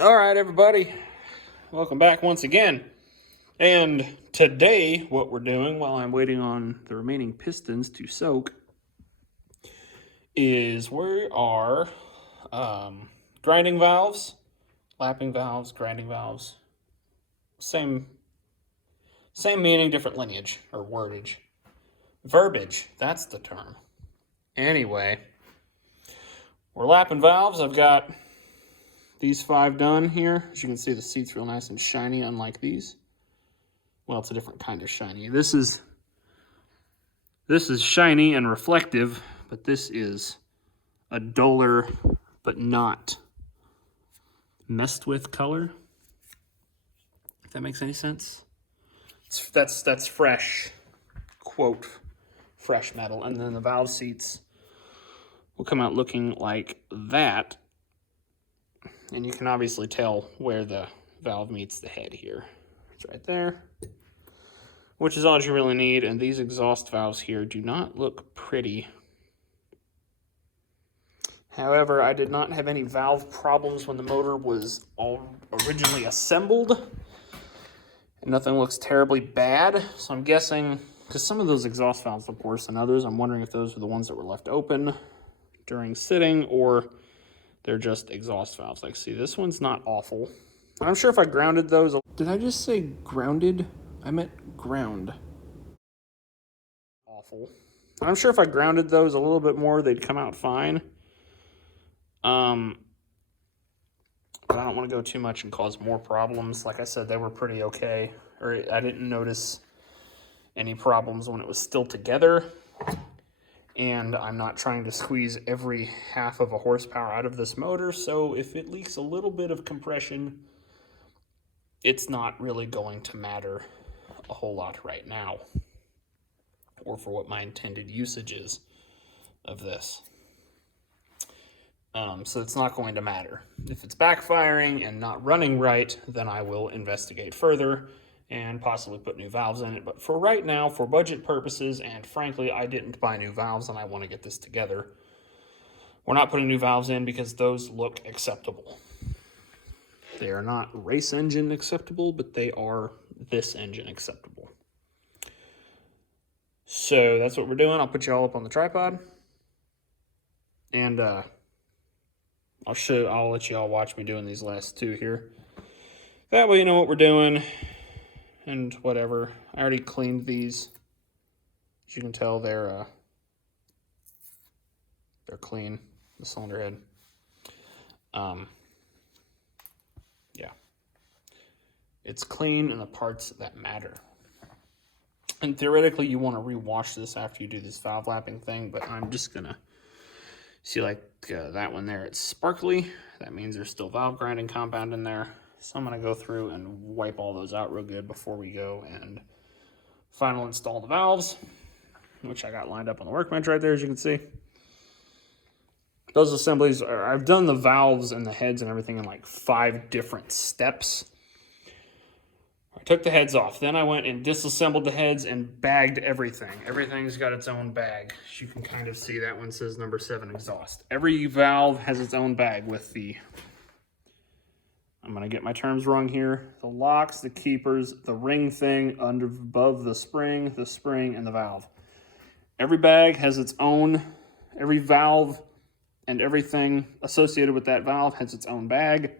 All right, everybody. Welcome back once again. And today, what we're doing while I'm waiting on the remaining pistons to soak is we are grinding valves, lapping valves, grinding valves. Same meaning, different lineage or wordage. Verbiage, that's the term. Anyway, we're lapping valves. I've got these 5 done here. As you can see, the seat's real nice and shiny, unlike these. Well, it's a different kind of shiny. This is shiny and reflective, but this is a duller but not messed with color. If that makes any sense. That's fresh, quote, fresh metal. And then the valve seats will come out looking like that. And you can obviously tell where the valve meets the head here. It's right there, which is all you really need. And these exhaust valves here do not look pretty. However, I did not have any valve problems when the motor was all originally assembled. And nothing looks terribly bad. So I'm guessing, because some of those exhaust valves look worse than others, I'm wondering if those were the ones that were left open during sitting, or they're just exhaust valves. Like, see, this one's not awful. I'm sure if I grounded those... Did I just say grounded? I meant ground. Awful. I'm sure if I grounded those a little bit more, they'd come out fine. But I don't want to go too much and cause more problems. Like I said, they were pretty okay. Or I didn't notice any problems when it was still together. And I'm not trying to squeeze every half of a horsepower out of this motor. So if it leaks a little bit of compression, it's not really going to matter a whole lot right now. Or for what my intended usage is of this. So it's not going to matter. If it's backfiring and not running right, then I will investigate further and possibly put new valves in it. But for right now, for budget purposes, and frankly, I didn't buy new valves and I want to get this together, we're not putting new valves in because those look acceptable. They are not race engine acceptable, but they are this engine acceptable. So that's what we're doing. I'll put you all up on the tripod. And I'll let you all watch me doing these last 2 here. That way you know what we're doing and whatever. I already cleaned these. As you can tell, they're clean, the cylinder head. Yeah. It's clean in the parts that matter. And theoretically, you want to rewash this after you do this valve lapping thing, but I'm just going to see, like that one there, it's sparkly. That means there's still valve grinding compound in there. So I'm going to go through and wipe all those out real good before we go and final install the valves, which I got lined up on the workbench right there, as you can see. Those assemblies, I've done the valves and the heads and everything in like 5 different steps. I took the heads off. Then I went and disassembled the heads and bagged everything. Everything's got its own bag. As you can kind of see, that one says number 7 exhaust. Every valve has its own bag with the, I'm going to get my terms wrong here, the locks, the keepers, the ring thing above the spring, and the valve. Every bag has its own, every valve and everything associated with that valve has its own bag.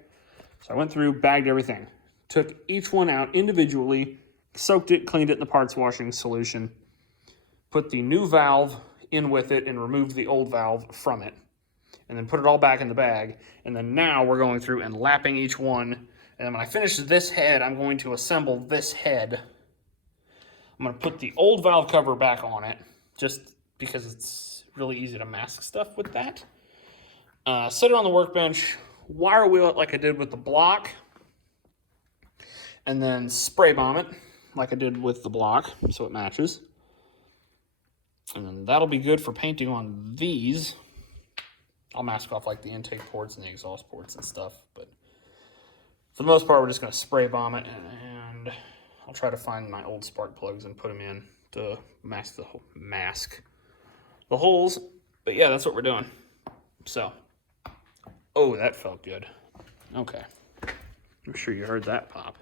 So I went through, bagged everything. Took each one out individually, soaked it, cleaned it in the parts washing solution, put the new valve in with it and removed the old valve from it, and then put it all back in the bag. And then now we're going through and lapping each one. And then when I finish this head, I'm going to assemble this head. I'm going to put the old valve cover back on it, just because it's really easy to mask stuff with that. Set it on the workbench, wire wheel it like I did with the block, and then spray bomb it like I did with the block so it matches. And then that'll be good for painting on these. I'll mask off like the intake ports and the exhaust ports and stuff, but for the most part, we're just going to spray bomb it, and I'll try to find my old spark plugs and put them in to mask the holes. But yeah, that's what we're doing. So, oh, that felt good. Okay. I'm sure you heard that pop.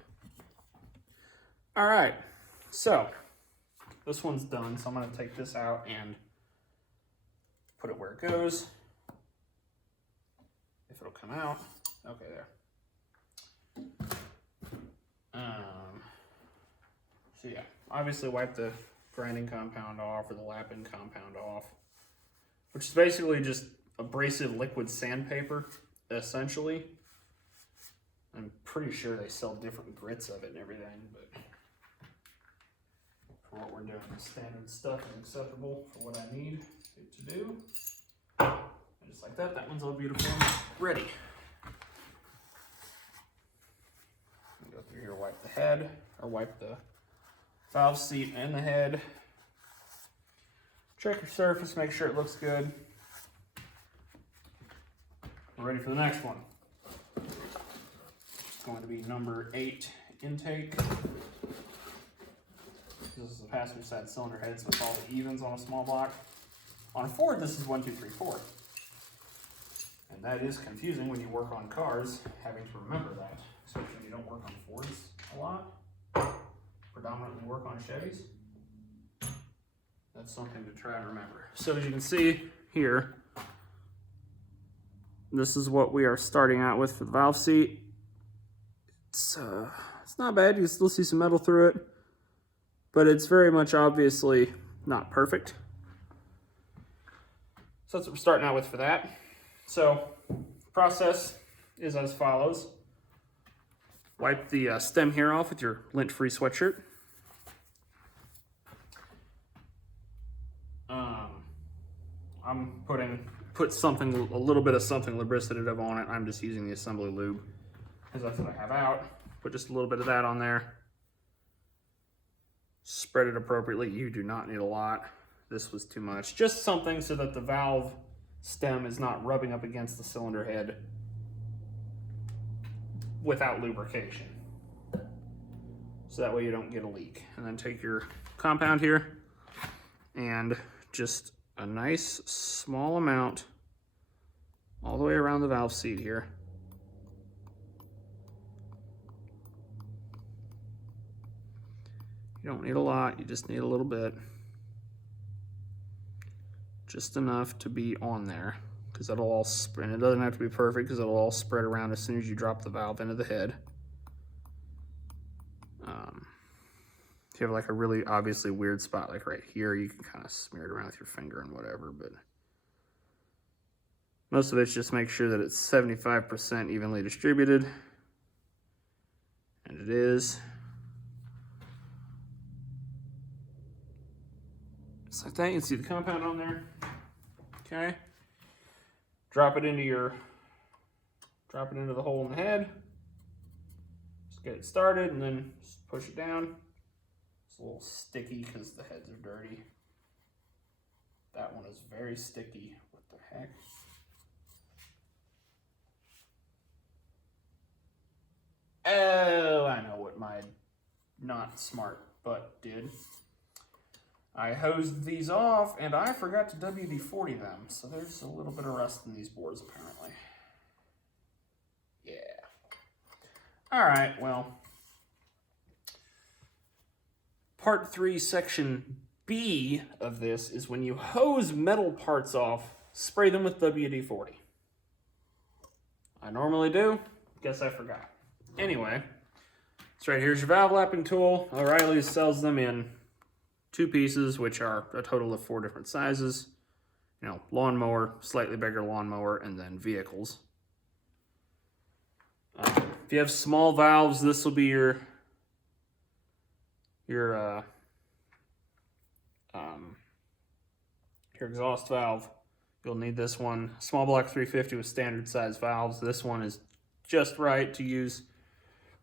All right, so this one's done, so I'm going to take this out and put it where it goes. If it'll come out. Okay, there. So yeah, obviously wipe the grinding compound off or the lapping compound off, which is basically just abrasive liquid sandpaper, essentially. I'm pretty sure they sell different grits of it and everything, but for what we're doing, the standard stuff is acceptable for what I need it to do. And just like that, that one's all beautiful and ready. Go through here, wipe the head, or wipe the valve seat and the head. Check your surface, make sure it looks good. We're ready for the next one. It's going to be number 8 intake. This is the passenger side cylinder heads with all the evens on a small block. On a Ford, this is 1, 2, 3, 4. And that is confusing when you work on cars, having to remember that, especially when you don't work on Fords a lot, predominantly work on Chevys. That's something to try and remember. So as you can see here, this is what we are starting out with for the valve seat. It's not bad. You can still see some metal through it, but it's very much obviously not perfect. So that's what we're starting out with for that. So process is as follows. Wipe the stem here off with your lint-free sweatshirt. I'm put something, a little bit of something lubricative on it. I'm just using the assembly lube because that's what I have out. Put just a little bit of that on there. Spread it appropriately. You do not need a lot. This was too much. Just something so that the valve stem is not rubbing up against the cylinder head without lubrication. So that way you don't get a leak. And then take your compound here and just a nice small amount all the way around the valve seat here. You don't need a lot, you just need a little bit. Just enough to be on there, because it'll all spread. And it doesn't have to be perfect, because it'll all spread around as soon as you drop the valve into the head. If you have like a really obviously weird spot like right here, you can kind of smear it around with your finger and whatever, but most of it's just make sure that it's 75% evenly distributed, and it is. Just like that. You can see the compound on there. Okay. Drop it into the hole in the head. Just get it started and then just push it down. It's a little sticky because the heads are dirty. That one is very sticky. What the heck? Oh, I know what my not smart butt did. I hosed these off and I forgot to WD-40 them, so there's a little bit of rust in these boards apparently. Yeah. All right, well, part 3, section B of this is when you hose metal parts off, spray them with WD-40. I normally do, guess I forgot. Anyway, so right here's your valve lapping tool. O'Reilly's sells them in 2 pieces, which are a total of 4 different sizes. You know, lawnmower, slightly bigger lawnmower, and then vehicles. If you have small valves, this will be your exhaust valve. You'll need this one. Small block 350 with standard size valves. This one is just right to use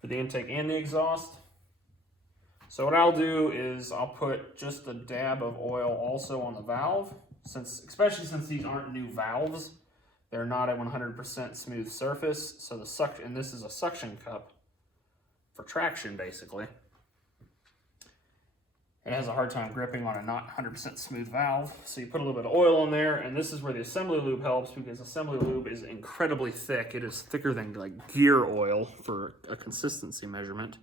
for the intake and the exhaust. So what I'll do is I'll put just a dab of oil also on the valve, especially since these aren't new valves. They're not a 100% smooth surface, so the suction, and this is a suction cup for traction basically. it has a hard time gripping on a not 100% smooth valve. So you put a little bit of oil in there, and this is where the assembly lube helps, because assembly lube is incredibly thick. It is thicker than like gear oil for a consistency measurement.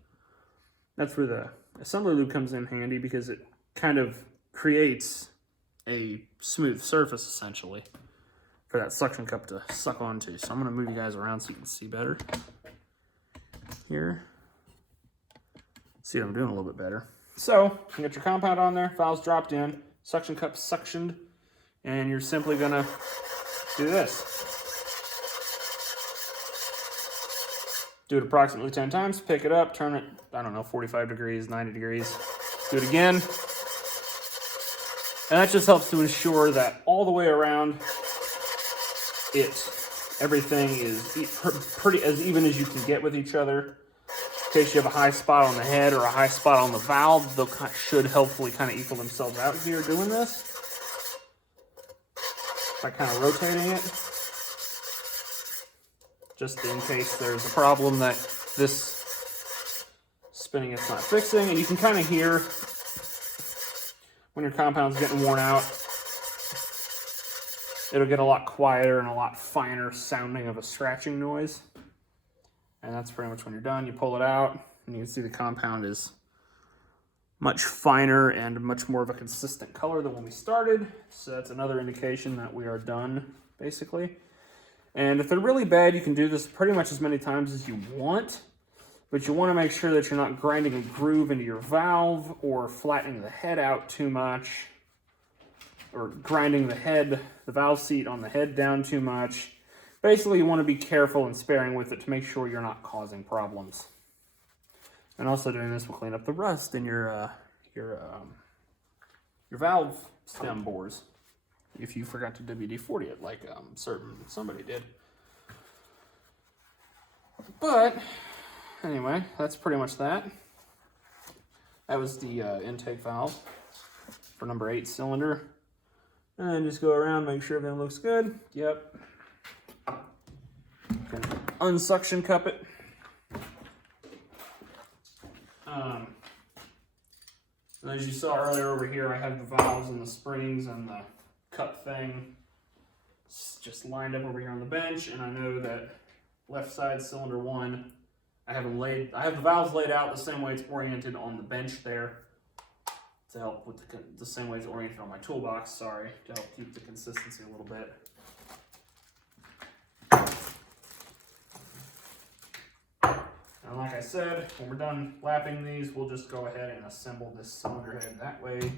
That's where the assembly lube comes in handy, because it kind of creates a smooth surface essentially for that suction cup to suck onto. So I'm going to move you guys around so you can see better here. See what I'm doing a little bit better. So you get your compound on there, valves dropped in, suction cup suctioned, and you're simply going to do this. Do it approximately 10 times, pick it up, turn it, I don't know, 45 degrees, 90 degrees. Do it again. And that just helps to ensure that all the way around everything is pretty as even as you can get with each other. In case you have a high spot on the head or a high spot on the valve, they should hopefully kind of equal themselves out if you're doing this. By kind of rotating it. Just in case there's a problem that this spinning it's not fixing. And you can kind of hear when your compound's getting worn out, it'll get a lot quieter and a lot finer sounding of a scratching noise. And that's pretty much when you're done. You pull it out, and you can see the compound is much finer and much more of a consistent color than when we started. So that's another indication that we are done, basically. And if they're really bad, you can do this pretty much as many times as you want, but you want to make sure that you're not grinding a groove into your valve or flattening the head out too much, or grinding the valve seat on the head down too much. Basically, you want to be careful and sparing with it to make sure you're not causing problems. And also doing this will clean up the rust in your valve stem bores, if you forgot to WD-40 it, like somebody did. But anyway, that's pretty much that. That was the intake valve for number 8 cylinder. And just go around, make sure everything looks good. Yep. Can unsuction cup it. And as you saw earlier over here, I have the valves and the springs and the cup thing just lined up over here on the bench, and I know that left side cylinder 1, I have the valves laid out the same way it's oriented on the bench there to help with the same way it's oriented on my toolbox, sorry, to help keep the consistency a little bit. And like I said, when we're done lapping these, we'll just go ahead and assemble this cylinder head. That way,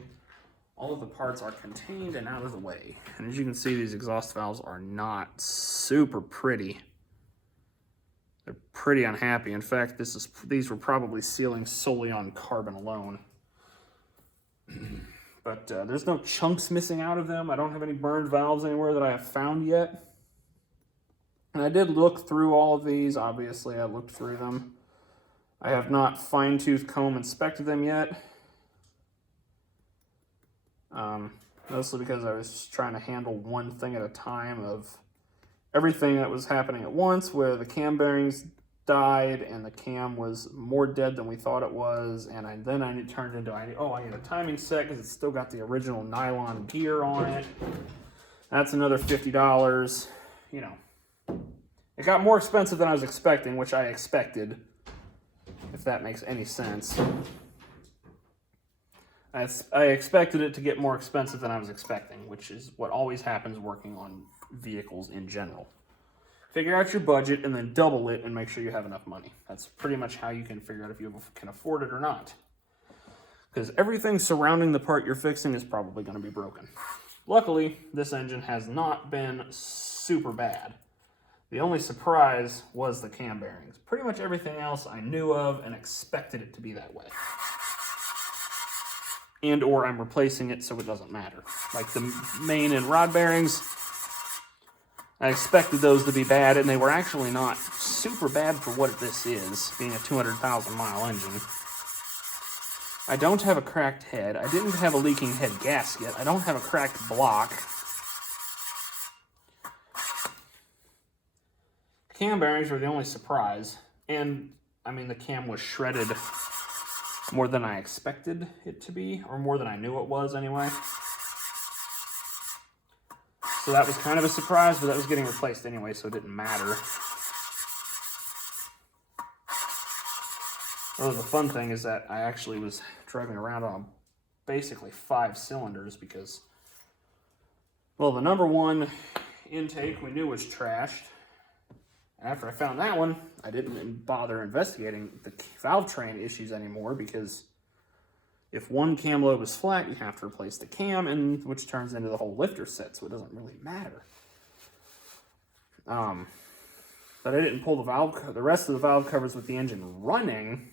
all of the parts are contained and out of the way. And as you can see, these exhaust valves are not super pretty. They're pretty unhappy. In fact, these were probably sealing solely on carbon alone. But there's no chunks missing out of them. I don't have any burned valves anywhere that I have found yet. And I did look through all of these. Obviously, I looked through them. I have not fine-tooth comb inspected them yet. Mostly because I was just trying to handle one thing at a time of everything that was happening at once, where the cam bearings died and the cam was more dead than we thought it was, and then I turned into, I need a timing set because it's still got the original nylon gear on it. That's another $50. You know, it got more expensive than I was expecting, which I expected, if that makes any sense. I expected it to get more expensive than I was expecting, which is what always happens working on vehicles in general. Figure out your budget and then double it and make sure you have enough money. That's pretty much how you can figure out if you can afford it or not. Because everything surrounding the part you're fixing is probably going to be broken. Luckily, this engine has not been super bad. The only surprise was the cam bearings. Pretty much everything else I knew of and expected it to be that way. And or I'm replacing it so it doesn't matter. Like the main and rod bearings, I expected those to be bad, and they were actually not super bad for what this is, being a 200,000 mile engine. I don't have a cracked head. I didn't have a leaking head gasket. I don't have a cracked block. Cam bearings were the only surprise, and I mean the cam was shredded more than I expected it to be, or more than I knew it was anyway. So that was kind of a surprise, but that was getting replaced anyway, so it didn't matter. Well, the fun thing is that I actually was driving around on basically 5 cylinders because, well, the number 1 intake we knew was trashed. After I found that one, I didn't bother investigating the valve train issues anymore because if one cam lobe is flat, you have to replace the cam, and which turns into the whole lifter set, so it doesn't really matter. But I didn't pull the rest of the valve covers with the engine running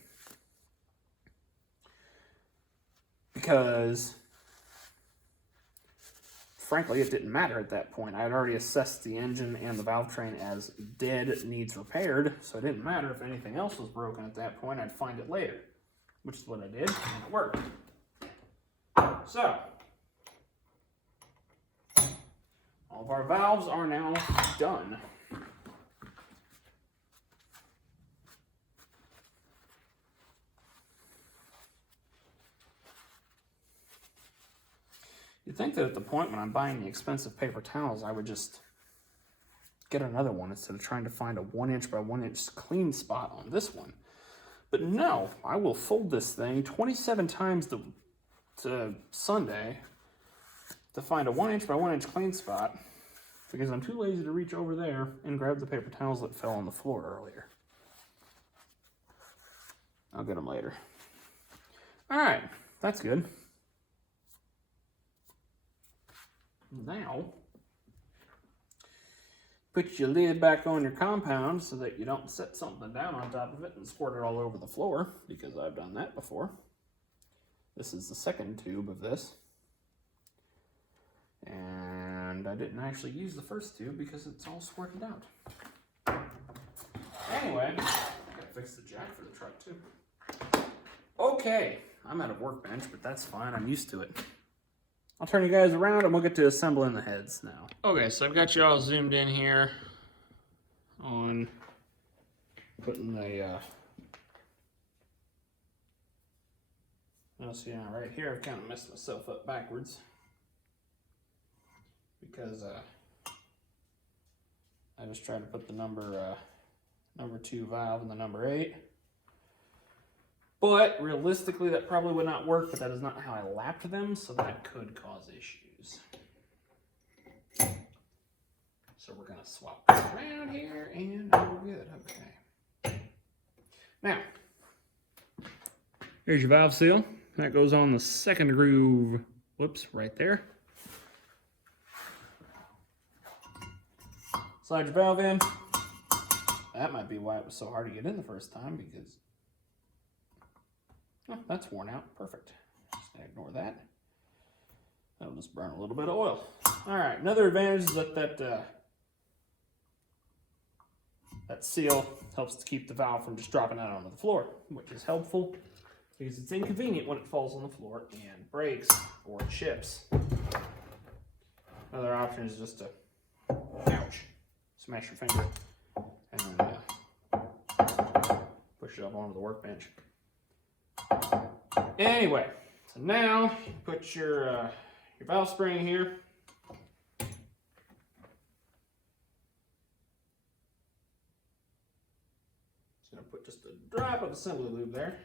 because, frankly, it didn't matter at that point. I had already assessed the engine and the valve train as dead, needs repaired, so it didn't matter if anything else was broken at that point. I'd find it later, which is what I did, and it worked. So, all of our valves are now done. You'd think that at the point when I'm buying the expensive paper towels, I would just get another one instead of trying to find a 1 inch by 1 inch clean spot on this one. But no, I will fold this thing 27 times to Sunday to find a 1 inch by 1 inch clean spot because I'm too lazy to reach over there and grab the paper towels that fell on the floor earlier. I'll get them later. All right, that's good. Now, put your lid back on your compound so that you don't set something down on top of it and squirt it all over the floor, because I've done that before. This is the second tube of this. And I didn't actually use the first tube because it's all squirted out. Anyway, gotta fix the jack for the truck too. Okay, I'm at a workbench, but that's fine, I'm used to it. I'll turn you guys around and we'll get to assembling the heads now. Okay, so I've got you all zoomed in here on putting the, you'll see now right here I've kind of messed myself up backwards because I just tried to put the number 2 valve in the number 8. But realistically, that probably would not work, but that is not how I lapped them, so that could cause issues. So we're going to swap around here, and we're good. Okay. Now, here's your valve seal. That goes on the second groove, whoops, right there. Slide your valve in. That might be why it was so hard to get in the first time, because oh, that's worn out. Perfect. Just ignore that. That'll just burn a little bit of oil. All right. Another advantage is that that seal helps to keep the valve from just dropping out onto the floor, which is helpful because it's inconvenient when it falls on the floor and breaks or chips. Another option is just to, ouch, smash your finger and then push it up onto the workbench. Anyway, so now you put your valve spring in here. Just gonna put just a drop of assembly lube there.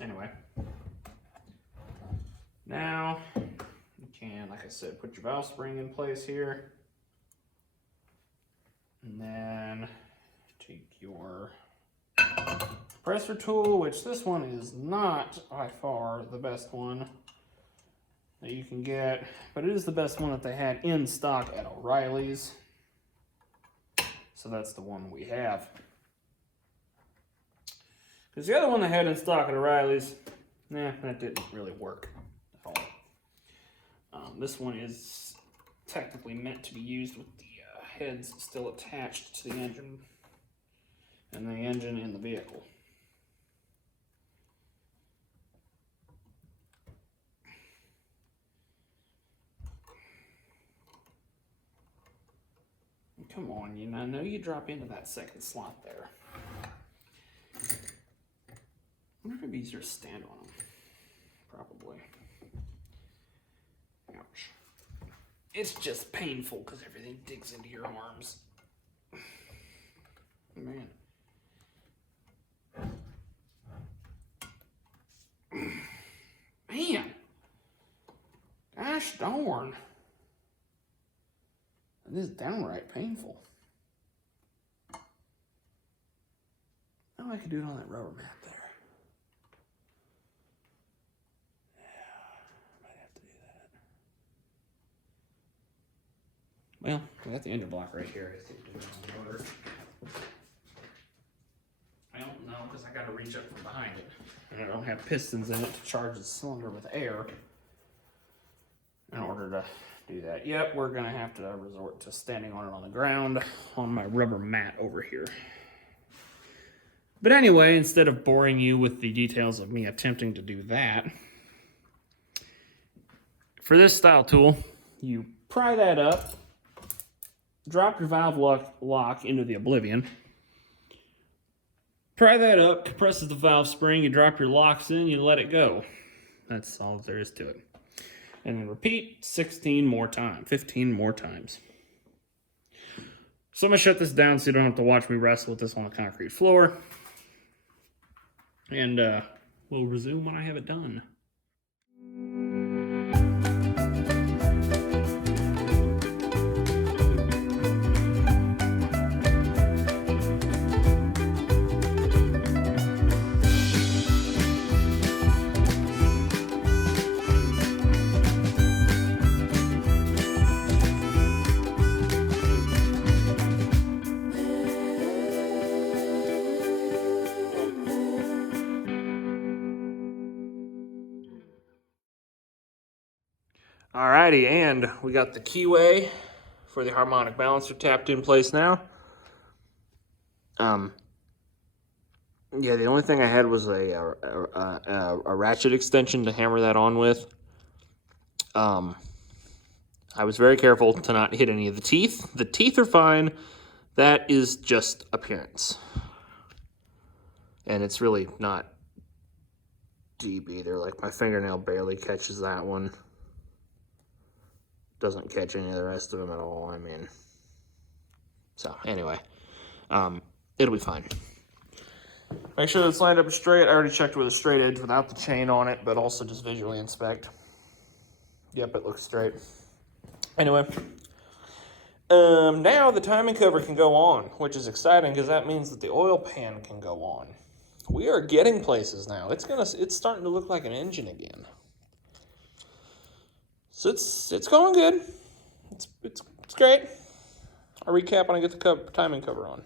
Anyway, now you can, like I said, put your valve spring in place here, and then take your compressor tool, which this one is not by far the best one that you can get, but it is the best one that they had in stock at O'Reilly's, so that's the one we have. Because the other one they had in stock at O'Reilly's, nah, that didn't really work at all. This one is technically meant to be used with the heads still attached to the engine and the engine in the vehicle. Come on, I know you drop into that second slot there. I wonder if it'd be easier to stand on them. Probably. Ouch. It's just painful because everything digs into your arms. Man. Man. Gosh darn. This is downright painful. Oh, I could do it on that rubber mat there. Yeah, might have to do that. Well, I got the engine block right here. I think do it on the motor. I don't know because I got to reach up from behind it. And I don't have pistons in it to charge the cylinder with air in order to do that. Yep, we're going to have to resort to standing on it on the ground on my rubber mat over here. But anyway, instead of boring you with the details of me attempting to do that, for this style tool, you pry that up, drop your valve lock into the oblivion, pry that up, compresses the valve spring, you drop your locks in, you let it go. That's all there is to it. And then repeat 15 more times. So I'm going to shut this down so you don't have to watch me wrestle with this on the concrete floor. And we'll resume when I have it done. Alrighty, and we got the keyway for the harmonic balancer tapped in place now. Yeah, the only thing I had was a ratchet extension to hammer that on with. I was very careful to not hit any of the teeth. The teeth are fine. That is just appearance. And it's really not deep either. Like, my fingernail barely catches that one. Doesn't catch any of the rest of them at all, I mean. So, anyway. It'll be fine. Make sure it's lined up straight. I already checked with a straight edge without the chain on it, but also just visually inspect. Yep, it looks straight. Anyway. Now the timing cover can go on, which is exciting because that means that the oil pan can go on. We are getting places now. It's starting to look like an engine again. So it's going good. It's great. I'll recap when I get the timing cover on.